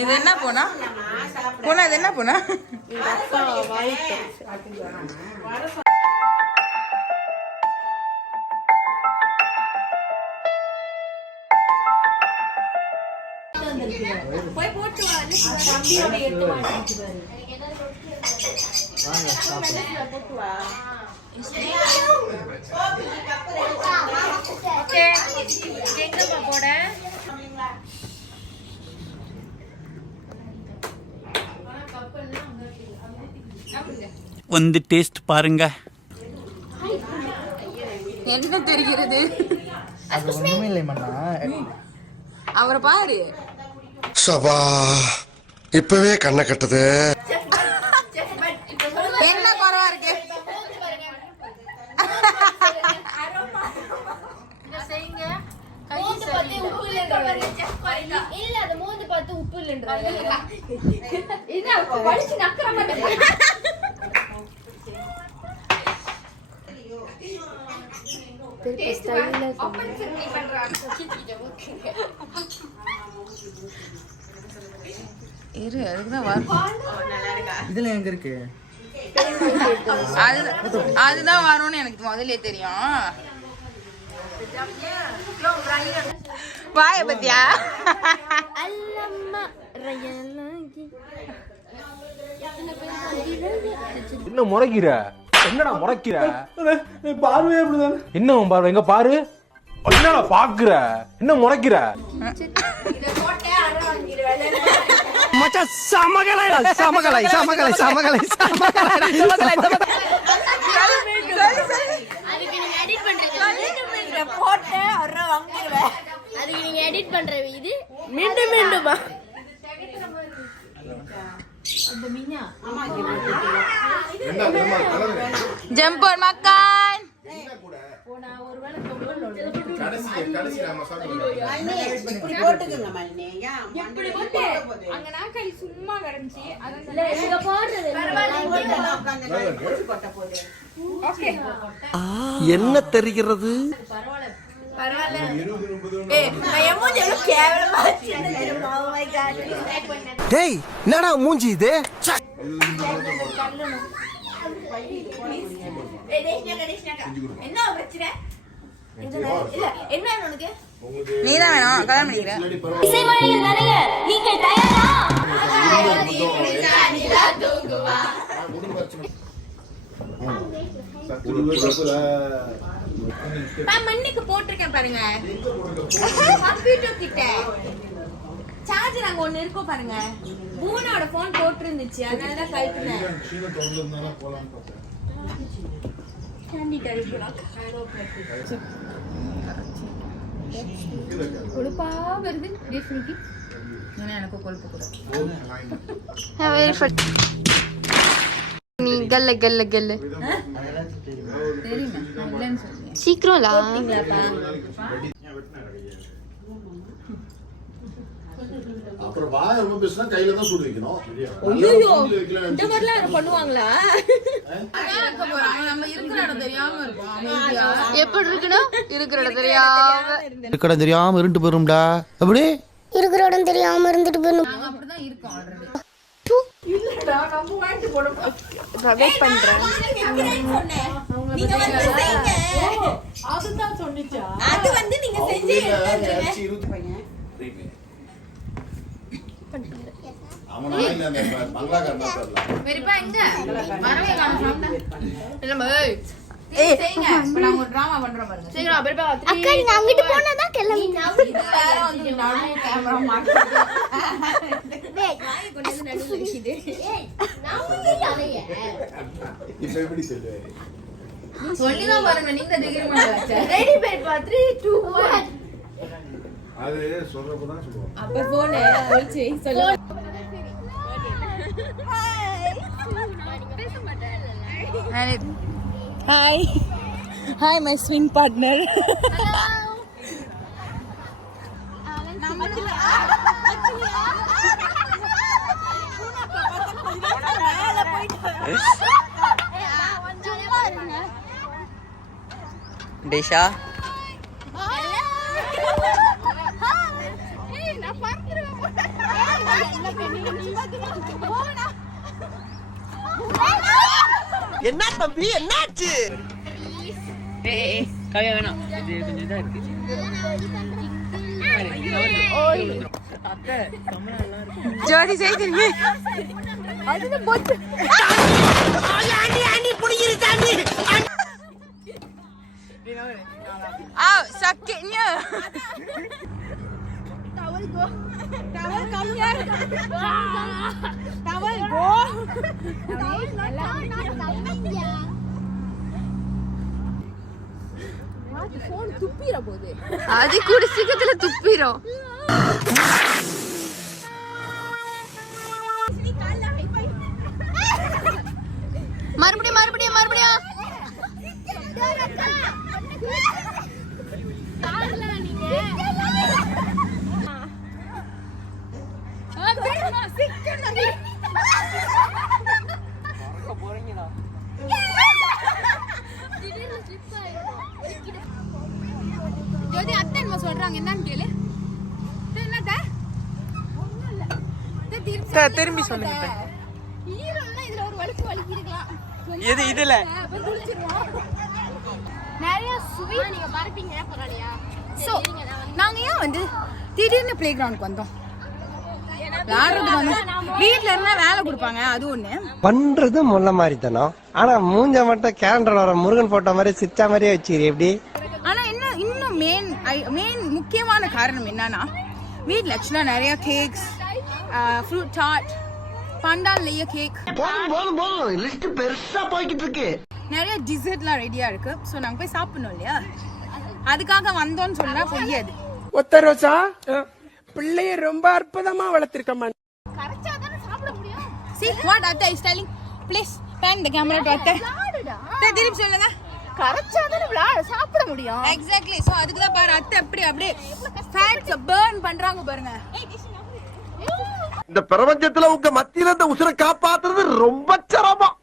இது என்ன போனா போனா இது என்ன போனா போய் போட்டு வா தம்பியோட எடுத்து மாட்டிட்டு போட்டு வா எங்கம்மா போட வந்து டேஸ்ட் பாருங்க. என்ன தெரிகிறது? அது ஒண்ணுமே இல்லை மண்ணா. அவரை பாரு. சபா இப்பவே கண்ணை கட்டுது. என்ன குறவா இருக்கு? இரு அதுக்குதான் வரும். இதுல எங்க இருக்கு? அதுதான் வரும்னு எனக்கு முதல்ல தெரியும். வாய பத்தியா? என்ன முறைக்கிற? என்னடா முறைக்கிற? பார்வையே அப்படிதானே. என்ன உன் பார்வை? எங்க பாரு. என்னடா பாக்குற? என்ன முறைக்கிற? மச்சான் சமகலை சமகலை சமகலை சமகலை சமகலை சமகலை. அதுக்கு நீங்க எடிட் பண்றீங்க. போட்டே அற வாங்கிடுவேன். அதுக்கு நீங்க எடிட் பண்ற இது மீண்டும் மீண்டுமா? ஜம்பர் மக்கான் என்ன தெரிகிறது? டேய் என்னடா மூஞ்சி இது? நீதான் வேணும் கல்யாணம் பண்ணிக்கிற. மண்ணுக்கு போட்டிருக்கேன் பாருங்க. கம்ப்யூட்டர் கிட்ட சார்ஜர் அங்க ஒண்ணு இருக்கும் பாருங்க. பூனோட போன் போட்டு இருந்துச்சு, அதனாலதான் கழட்டினேன். கொழுப்பா வருது எனக்கு கொழுப்பு கூட. நீ கல்ல கல்ல கல்ல தெரியுமா? சீக்கிரம்லா அப்புறம் வாயை ரொம்ப பேசினா கையில தான் சூடு வைக்கணும். இந்த மாதிரிலாம் பண்ணுவாங்களா? நம்ம இருக்கிற இடம் தெரியாம இருக்கும். எப்படி இருக்கணும்? இருக்கிற இடம் தெரியாம இருக்கடம் தெரியாம இருண்டு போயிரும்டா. அப்படி இருக்கிற இடம் தெரியாம இருந்துட்டு போயிடும். அப்படிதான் இருக்கும் ஆல்ரெடி. வெயிட் பண்றேன். அது வந்து நீங்க செஞ்சு வெரிப்பா எங்க வரவே காணோம். இல்ல ஏய் செய்யுங்க. இப்ப நாங்க ஒரு டிராமா பண்றோம் பாருங்க. சீக்கிரம் வெரிப்பா அக்கா நீங்க அங்கிட்டு போனா தான் கிளம்பி வேற வந்து நானே கேமரா மாட்டேன். வாய் கொண்டு வந்து நடுவுல நிக்குது. ஏய் நான் வந்து அலைய இப்ப எப்படி சொல்லுவே? சொல்லிதான் பாருங்க. நீங்க டிகிரி பண்ண ரெடி பேட் 3 2 1 அது சொல்றப்ப தான் சொல்லுவோம். அப்ப போன் ஒளிச்சு சொல்லு. Hi. Hi, my swing partner. Disha நான் பறந்துருவேன். என்ன தம்பி என்னாச்சு? கவியா வேணாம், இது கொஞ்சம் இதா இருக்கு. ஜோதி செய்திருமே sakitnya. Tawel go. Tawel come here. Tawel go. Tawel not coming here. What phone tuppira bode. Adi kudu sikkathila tuppiro. மறுபடியும் ஜோதி அத்தை என்ன சொல்றாங்க என்னன்னு கேளு. திரும்பி சொல்லுங்க. இதுல ஒரு வலிக்கு வலிக்கிருக்கலாம். எது இதுல நிறைய ஸ்வீட் நீங்க பார்ப்பீங்க பரவாயில்லையா? சோ நாங்க ஏன் வந்து திடீர்னு பிளே கிரவுண்டுக்கு வந்தோம்? விளையாடுறதுக்கு வந்து வீட்ல இருந்தா வேலை கொடுப்பாங்க, அது ஒண்ணு பண்றது முள்ள மாதிரி தானோ. ஆனா மூஞ்ச மட்டும் கேலண்டர்ல வர முருகன் போட்டோ மாதிரி சிரிச்சா மாதிரியே வச்சிரு எப்படி? ஆனா என்ன இன்னும் மெயின் முக்கியமான காரணம் என்னன்னா, வீட்ல ஆக்சுவலா நிறைய கேக்ஸ், ஃப்ரூட் டார்ட், பண்டான்லயே கேக், போதும் லிஸ்ட் பெருசா போய்கிட்டு இருக்கு. நிறைய டிசர்ட்லாம் ரெடியா இருக்கு. சோ நாங்க போய் சாப்பிடணும் இல்லையா, அதுக்காக வந்தோம்னு சொன்னா பொய்யாது. ஒத்த ரோசா பிள்ளைய ரொம்ப அற்புதமா வளர்த்திருக்கமா. கரெக்டாதானே சாப்பிட முடியும். See what Atta is telling? Please pan the camera to Atta. திருப்பி சொல்லுங்க. கரெக்டாதானே சாப்பிட முடியும். Exactly. சோ அதுக்கு தான் பாரு அத்தை அப்படியே ஃபேட்ஸ் பர்ன் பண்றாங்க பாருங்க. இந்த பிரபஞ்சத்துல உங்க மத்தியில இந்த உசுரை காப்பாத்துறது ரொம்ப சிரமம்.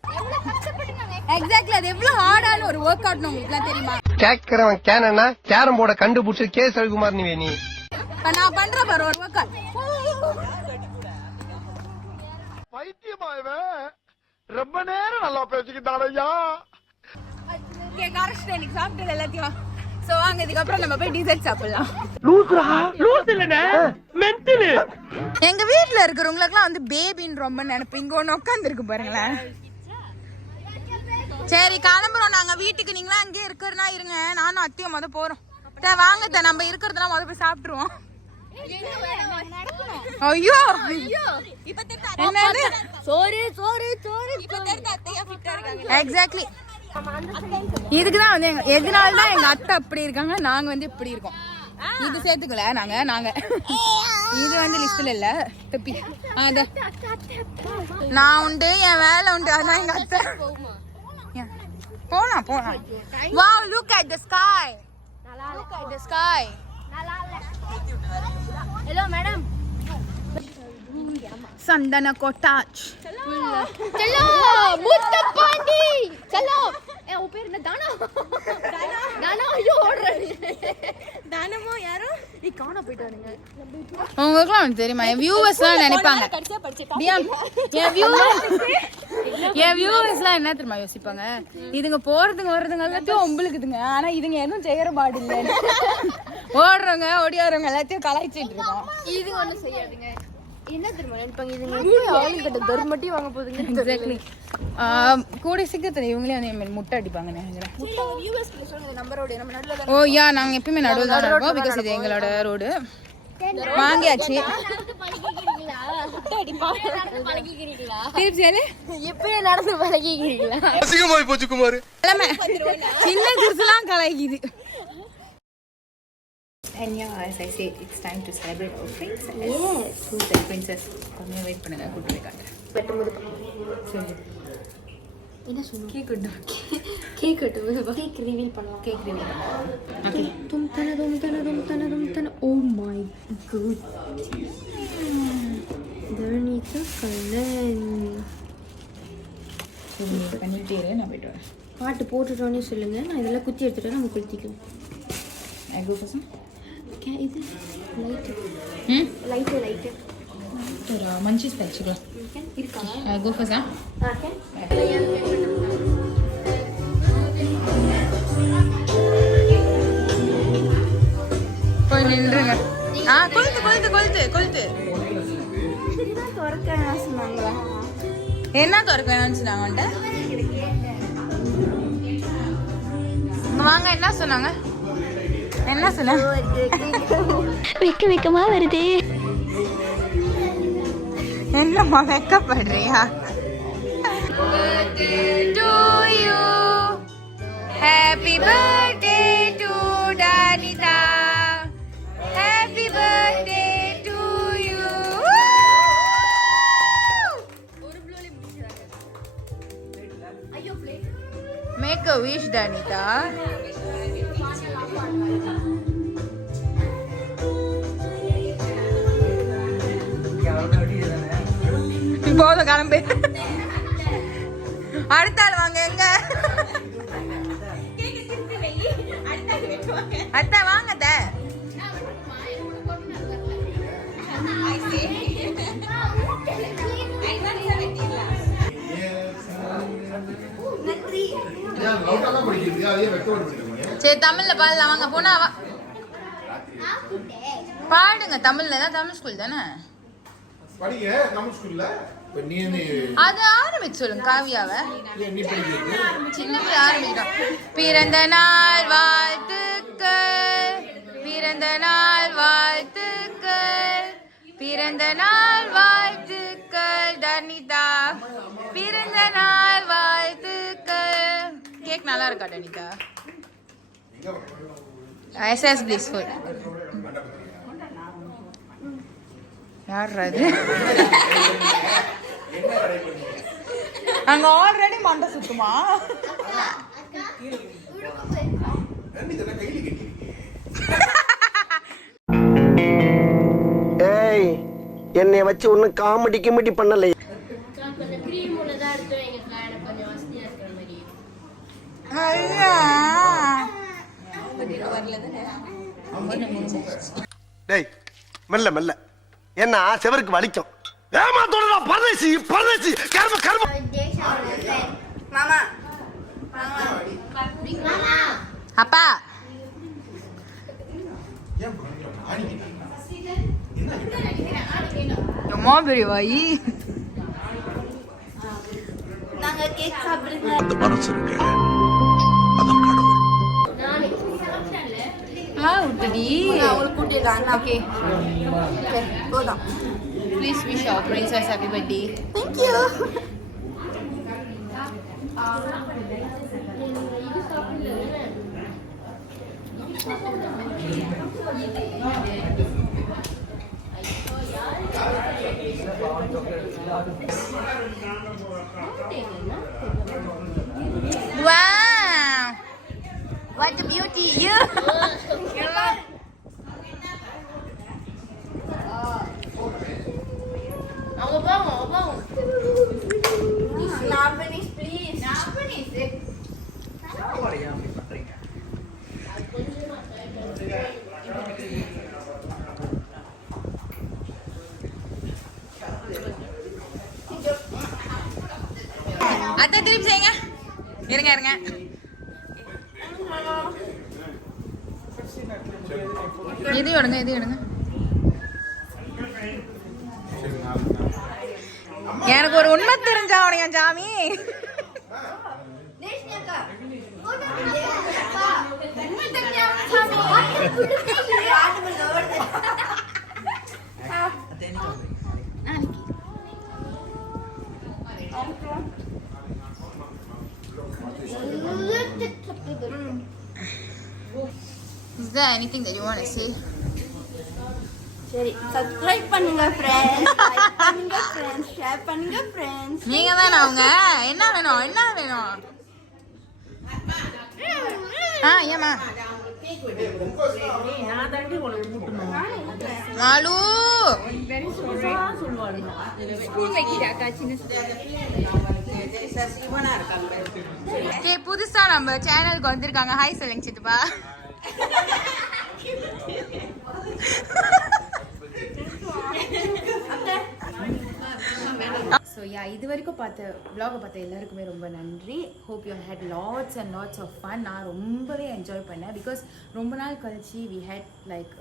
எக்ஸாக்ட்லி, அது எவ்வளவு ஹார்டான ஒரு வொர்க் அவுட் உங்களுக்கு தெரியுமா? கேக்குறவன் கேனா கேரம் போர்ட கண்டுபிடிச்சு கே ரவிக்குமார் நீ வேணி நான் பண்ற பாரு ஒரு வொர்க் அவுட். பைத்தியமாயவே ரொம்ப நேரம் நல்லா பேசிக்கிட்டாரையா. ஓகே கரெக்ட், இன்னைக்கு சாப்பிட்டது எல்லாத்தையும். சோ வாங்க இதுக்கு அப்புறம் நம்ம போய் டீசர்ட் சாப்பிடலாம். லூஸ் இல்லனே மென்டல். எங்க வீட்ல இருக்கிறவங்களுக்குலாம் வந்து பேபின்னு ரொம்ப நினைப்பு. இங்க ஒண்ணு உட்கார்ந்துருக்கு பாருங்களேன். சரி கிளம்புறோம் நாங்க வீட்டுக்கு. நீங்களாம் அங்கேயே இருக்கிறனா இருங்க, நானும் அத்தியும் முத போறோம். வாங்க நம்ம இருக்கிறதெல்லாம் முத போய் சாப்பிட்டுருவோம். ஐயோ என்னது சோறு எக்ஸாக்ட்லி. இதுக்குதான் வந்து எதனாலதான் எங்க அத்தை அப்படி இருக்காங்க, நாங்க வந்து இப்படி இருக்கோம். இது சேர்த்துக்கல நாங்க இது வந்து லிஸ்ட்ல இல்ல. தப்பி நான் உண்டு, என் வேலை உண்டு, அதான் எங்க அத்தை. போலாம். Wow, look at the sky. Look at the sky. Hello madam. சந்தன கோட்டாச். चलो முத்தப்பாண்டி चलो. உன் பேர் என்ன? தானா ஐயோ ஓடுறாரு. தானமோ யாரோ நீ காண போயிட்டானுங்க. உங்களுக்குலாம் தெரியுமா, என் வியூவர்ஸ்லாம் நினைப்பாங்க, என் வியூவர்ஸ்லாம் என்ன தெரியுமா யோசிப்பாங்க, இதுங்க போறதுங்க வர்றதுங்க எல்லாத்தையும் ஒம்பளுக்குதுங்க, ஆனா இதுங்க எதுவும் செய்யற பாடு இல்லைன்னு ஓடுறவங்க ஓடியாடுறவங்க எல்லாத்தையும் கலாய்ச்சிட்டு இருக்கோம். இது ஒண்ணும் செய்யாதுங்க. என்ன தெரியுமா நினைப்பாங்க, இதுங்க ஆளுங்கிட்ட தர்மட்டி வாங்க போகுதுங்க. எக்ஸாக்ட்லி. கூடிய சீக்கிரத்துல இவங்களே வந்து முட்டை அடிப்பாங்க நினைக்கிறேன். ஓ யா, நாங்க எப்பயுமே நடுவில் தான் இருக்கோம், பிகாஸ் இது எங்களோட ரோடு. வாங்கியாச்சு. எப்பயும் நடந்து பழகிக்கிறீங்களா? போச்சு குமார். சின்ன சிறுசுலாம் கலாய்க்குது. And yeah, as I said, it's time to celebrate our princess. Yes. Who's the princess? கொஞ்சம் வெயிட் பண்ணுங்க, கூட்டி போய் காட்டுறேன். சொல்லு. என்ன சொன்னோம்? கேக் கட்டு. கேக் ரிவீல் பண்ணலாம். கேக் ரிவீல் பண்ணலாம். ஓகே. தும் தன. Oh my god. Tharnika Kannan. சரி பண்ணிட்டே இரு, நான் போயிட்டு வரேன். பாட்டு போட்டுட்டோன்னே சொல்லுங்க, நான் இதெல்லாம் குத்தி எடுத்துட்டு நம்ம குத்திக்கலாம். I go for some. இது லைட்டு. லைட்டு ஒரு மஞ்சிஸ் வச்சுக்கலாம். Go first, huh? Okay. போய் நின்றுங்க. கொளுத்து. என்ன திறக்க வேணாம்னு சொன்னாங்க உன்ட்ட? வாங்க, என்ன சொன்னாங்க? வெக்கமா வருது. என்னம்மா வெக்கப்படுறியா? Happy birthday to Danita. Happy birthday to you. Make a wish, Danita. போதும், கிளம்பு. அடுத்த ஆள் வாங்க. எங்க அத்தை வாங்க. சரி, தமிழ்ல பாடலாம் வாங்க. போனா பாடுங்க தமிழ்ல தான். தமிழ் ஸ்கூல் தானே. அது ஆரம்பிச்சு சொல்லுங்க காவியாவை. சின்ன ஆரம்பிச்சிட்டோம். பிறந்த நாள் வாழ்த்துக்கள், பிறந்த நாள் வாழ்த்துக்கள், பிறந்த நாள் வாழ்த்துக்கள் டனிதா, பிறந்த நாள் வாழ்த்துக்கள். கேக் நல்லா இருக்கா டனிதா? SS blissful. யார் அது? அங்க ஆல்ரெடி மண்டை சுத்துமா? ஏய், என்னை வச்சு ஒன்னும் காமெடி பண்ணல. டேய், மெல்ல என்ன செவருக்கு வலிக்கும். ஏமாத்தோட பரதேசி கர்ம. மாமா அப்பா அம்மா பெரிய வாயி. நாங்க கேக் சாப்பிடுங்க. அந்த மனசு இருக்கு, அதான் கடவுள். விட்டுடி. அவங்களுக்கு கூட்டிடலாம். ஓகே, போதும். Please wish our princess happy birthday. Thank you. Wow, what a beauty. You. Nabanis, please. அத்தை திருப்பி செய்யுங்க. இருங்க. இது எடுங்க. எனக்கு ஒரு உண்மை தெரிஞ்சா உனக்கு சாமி. Is there anything that you want to say? சரி, subscribe பண்ணுங்க friends, like பண்ணுங்க friends, share பண்ணுங்க friends. நீங்க தானே அவங்க. என்ன வேணும்? ஏமா மாலு புதுசா நம்ம சேனலுக்கு வந்திருக்காங்க. ஹாய் சொல்லுங்க சித்துப்பா. So யா இது வரைக்கும் vlog பார்த்த எல்லாருக்குமே ரொம்ப நன்றி. Hope you had lots and lots of fun. நான் ரொம்பவே என்ஜாய் பண்ணேன் பிகாஸ் ரொம்ப நாள் கழிச்சு we had like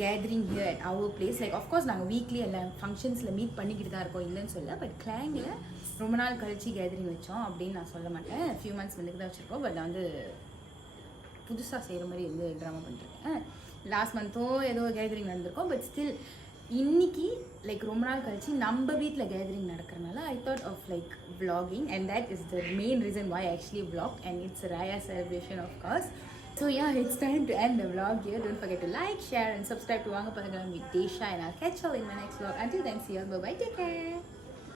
gathering here at our place. Like of course நாங்கள் வீக்லி எல்லாம் ஃபங்க்ஷன்ஸில் மீட் பண்ணிக்கிட்டு தான் இருக்கோம், இல்லைன்னு சொல்ல. பட் கிளாங்கில் ரொம்ப நாள் கழிச்சு கேதரிங் வச்சோம் அப்படின்னு நான் சொல்ல மாட்டேன். ஃபியூ மந்த்ஸ் முன்னுக்கு தான் வச்சுருக்கோம். பட் நான் வந்து புதுசாக செய்கிற மாதிரி ட்ராமா பண்ணிருக்கேன். லாஸ்ட் மந்த்தோ ஏதோ கேதரிங் நடந்திருக்கோம். பட் ஸ்டில் இன்னைக்கு லைக் ரொம்ப நாள் கழிச்சு நம்ம வீட்டில் கேதரிங் நடக்கிறனால I thought of like vlogging and that is the main reason why I actually vlogged and it's a Raya celebration of course. So yeah, it's time to end the vlog here. Don't forget to like, share and subscribe to Vaanga Panagalam with Desha and I'll catch you all in my next vlog. Until then, see you all. Bye bye. Take care.